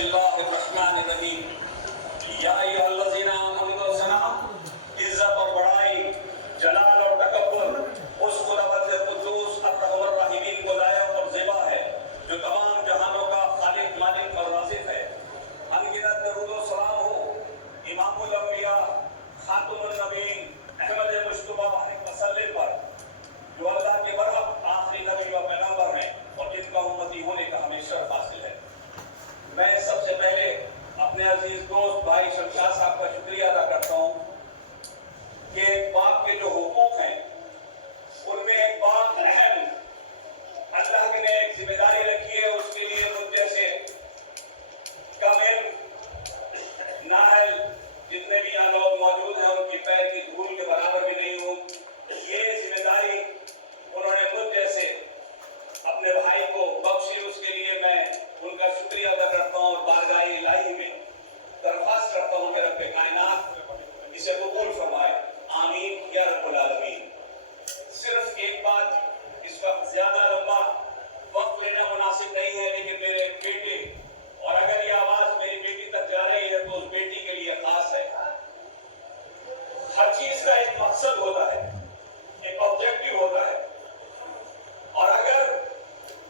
اللہ الرحمن الرحیم یا ایھا الذین آمنوا السلام عزت اور بڑائی جلال اور تکبر اس خداوند قدوس الرحیم الرحیم کو لائق اور زیبا ہے جو تمام جہانوں کا خالق مالک اور رازق ہے۔ انگنت درود و سلام ہو امام الانبیاء خاتم النبیین احمد مجتبیٰ علیہ وسلم پر جو اللہ کے برحق آخری نبی و پیغمبر ہیں اور جن کا امتی ہونے کا ہمیں شرف حاصل ہے۔ میں سب سے پہلے اپنے عزیز دوست بھائی شمشاد صاحب کا شکریہ ادا کرتا ہوں کہ باپ کے جو حقوق ہیں ان میں ایک بات اہم اللہ نے ایک ذمہ داری رکھی ہے، اس کے لیے مجھ جیسے کم علم نااہل جتنے بھی یہاں لوگ موجود ہیں ان کی پیر کی دھول کے برابر بھی نہیں ہوں۔ یہ ذمہ داری انہوں نے مجھ جیسے اپنے بھائی کو بخشی، اس کے لیے میں ان کا شکریہ ادا کرتا ہوں اور بارگاہ الہی میں درخواست کرتا ہوں کہ رب کائنات اسے قبول فرمائے، آمین یا رب العالمین۔ صرف ایک بات، اس وقت زیادہ لمبا وقت لینا مناسب نہیں ہے، لیکن میرے بیٹے، اور اگر یہ آواز میری بیٹی تک جا رہی ہے تو اس بیٹی کے لیے خاص ہے۔ ہر چیز کا ایک مقصد ہوتا ہے، ایک آبجیکٹو ہوتا ہے، اور اگر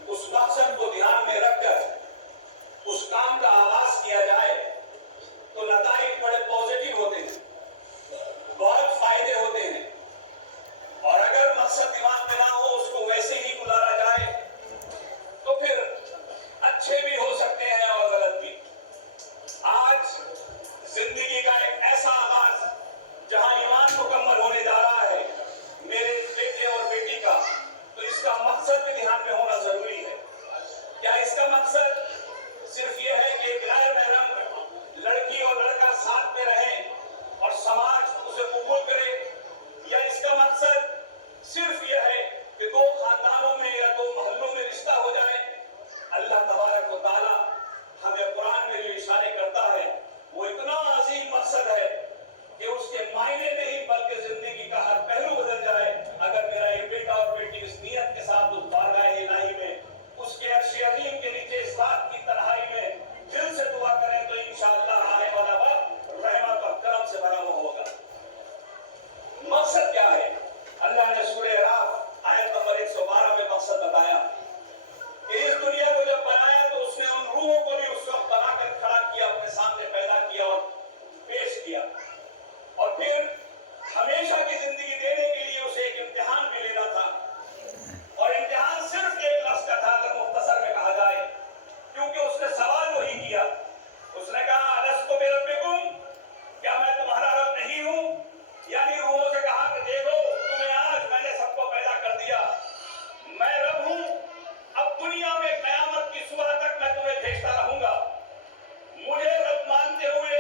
اس مقصد کو دھیان میں رکھ کر اس کام کا آغاز کیا جائے تو نتائج بڑے پازیٹیو ہوتے ہیں، بہت فائدے ہوتے ہیں، اور اگر مقصد دماغ میں نہ ہو، اس کو ویسے ہی گزارا جائے تو پھر اچھے بھی ہو سکتے ہیں اور غلط بھی۔ آج زندگی کا ایک ایسا آغاز جہاں ایمان مکمل ہونے جا رہا ہے میرے بیٹے اور بیٹی کا، تو اس کا مقصد بھی دھیان میں ہونا ضروری ہے۔ کیا اس کا مقصد صرف یہ ہے کہ غیر محرم لڑکی اور لڑکا ساتھ میں رہیں اور سماج اسے قبول کرے، یا اس کا مقصد صرف یہ ہے کہ دو خاندانوں میں یا دو محلوں میں رشتہ ہو جائے؟ اللہ تبارک و تعالی ہمیں قرآن میں جو اشارے کرتا ہے وہ اتنا عظیم مقصد ہے کہ اس کے معنی نہیں بلکہ زندگی کا ہر پہلو بدل جائے اگر میرا یہ بیٹا اور بیٹی اس نیت کے ساتھ اس بارگاہ الہی میں اس کے عرش عظیم کے نیچے اس رات کی تنہائی میں دل سے دعا کریں تو انشاءاللہ آنے والا وقت رحمت اور کرم سے بھرا ہوا ہوگا۔ مقصد کیا ہے؟ اللہ نے سورہ اعراف آیت نمبر 112 میں مقصد بتایا کہ اس دنیا کو جب بنایا تو اس نے ان روحوں کو بھی اس وقت بنا کر کھڑا کیا، اپنے سامنے پیدا کیا اور پیش کیا، اور پھر ہمیشہ کی زندگی دینے کے لیے اسے ایک امتحان بھی لینا تھا، اور امتحان صرف ایک لفظ کا تھا اگر مختصر میں کہا جائے، کیونکہ اس نے سوال وہی کیا، اس نے کہا الستُ بربکم، کیا میں تمہارا رب نہیں ہوں؟ یعنی روحوں سے کہا کہ دیکھو تمہیں آج میں نے سب کو پیدا کر دیا، میں رب ہوں، اب دنیا میں قیامت کی صبح تک میں تمہیں بھیجتا رہوں گا، مجھے رب مانتے ہوئے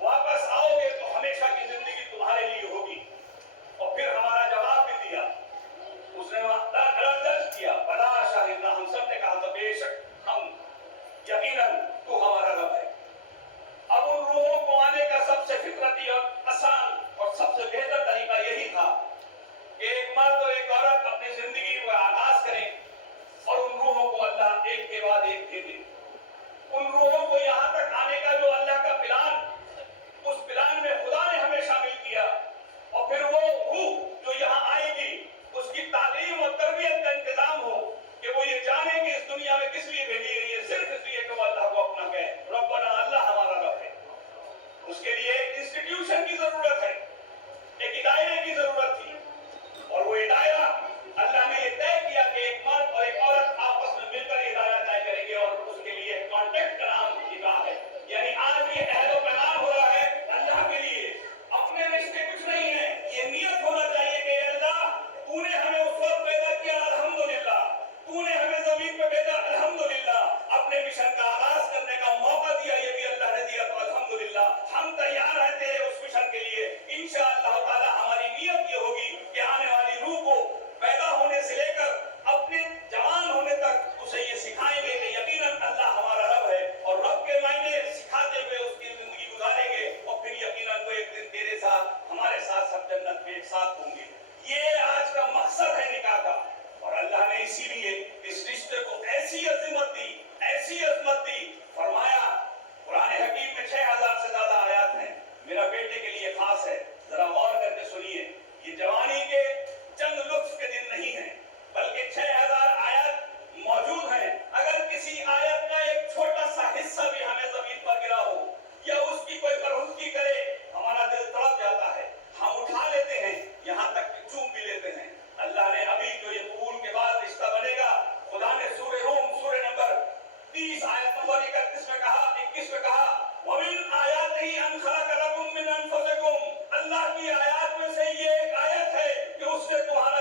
واپس آؤ گے تو ہمیشہ کی زندگی تمہارے لیے ہوگی۔ اور پھر ہمارا جواب بھی دیا، اس نے درج کیا بلا شاہدنا، ہم سب نے کہا تو بے شک ہم یقیناً تو ہمارا رب ہے۔ اب ان روحوں کو آنے کا سب سے فطرتی اور آسان اور سب سے بہتر طریقہ یہی تھا کہ ایک مرد اور ایک عورت اپنی زندگی کا آغاز کریں اور ان روحوں کو اللہ ایک کے بعد ایک دے دے۔ ان روحوں کو یہاں تک آنے کا جو اللہ کا پلان، اس پلان میں خدا نے ہمیں شامل کیا، اور پھر وہ روح جو یہاں آئے گی اس کی تعلیم اور تربیت کا انتظام ہو کہ وہ یہ جانے کہ اس دنیا میں کس لیے بھیجی گئی ہے، صرف اس لیے کہ وہ اللہ کو اپنا کہے، ربنا، اللہ ہمارا رب ہے۔ اس کے لیے ایک انسٹیٹیوشن کی ضرورت ہے، ایک ادارے کی ضرورت تھی، اور وہ ادارہ اللہ نے یہ طے کیا کہ ایک مرد اور ایک عورت آپس میں مل کر ادارہ طے کریں گے، اور اس کے لیے کانٹیکٹ کا نام نکاح ہے۔ یعنی آج یہ عہد و پیمان ہو رہا ہے اللہ کے لیے، اپنے رشتے کچھ نہیں ہے، یہ نیت ہونا چاہیے کہ اے اللہ تو نے ہمیں اس وقت پیدا کیا، الحمدللہ تو نے ہمیں زمین پہ بھیجا، الحمدللہ اپنے مشن کا آغاز کرنے کا موقع دیا، یہ بھی اللہ نے دیا، تو الحمدللہ ہم تیار ہیں تیرے اس مشن کے لیے۔ انشاءاللہ تعالی ہماری نیت یہ ہوگی کہ آنے والی روح کو پیدا ہونے سے لے کر اپنے جوان ہونے تک اسے یہ سکھائیں گے کہ یقیناً اللہ ہمارا رب ہے، اور رب کے معنی سکھاتے ہوئے اس کی زندگی گزاریں گے، اور پھر یقیناً وہ ایک دن تیرے ساتھ ہمارے ساتھ سب جنت میں ایک ساتھ ہوں گے۔ یہ آج کا مقصد ہے نکاح کا، اور اللہ نے اسی لیے اس رشتے کو ایسی عظمت دی، ایسی عظمت دی، فرمایا میں 6000 سے زیادہ آیات ہیں. میرا بیٹے کے لیے خاص ہے, ذرا غور کر کے سنیے. یہ جوانی کے چند لطف کے دن نہیں ہیں, بلکہ 6000 آیات موجود ہیں. اگر کسی آیت کا ایک چھوٹا سا حصہ بھی ہمیں زمین پر گرا ہو یا اس کی کوئی برہنگی کرے, ہمارا دل تڑپ جاتا ہے. ہم اٹھا لیتے ہیں, یہاں تک کہ چوم بھی لیتے ہیں. اللہ نے ابھی جو یہ قبول کے بعد رشتہ بنے گا, خدا نے سورہ روم سورہ نمبر 30 آیت نمبر 31 میں کہا وَمِنْ آيَاتِهِ أَنْ خَلَقَ لَكُم مِّنْ أَنفُسِكُمْ. اللہ کی آیات میں سے یہ ایک آیت ہے کہ اس نے تمہارا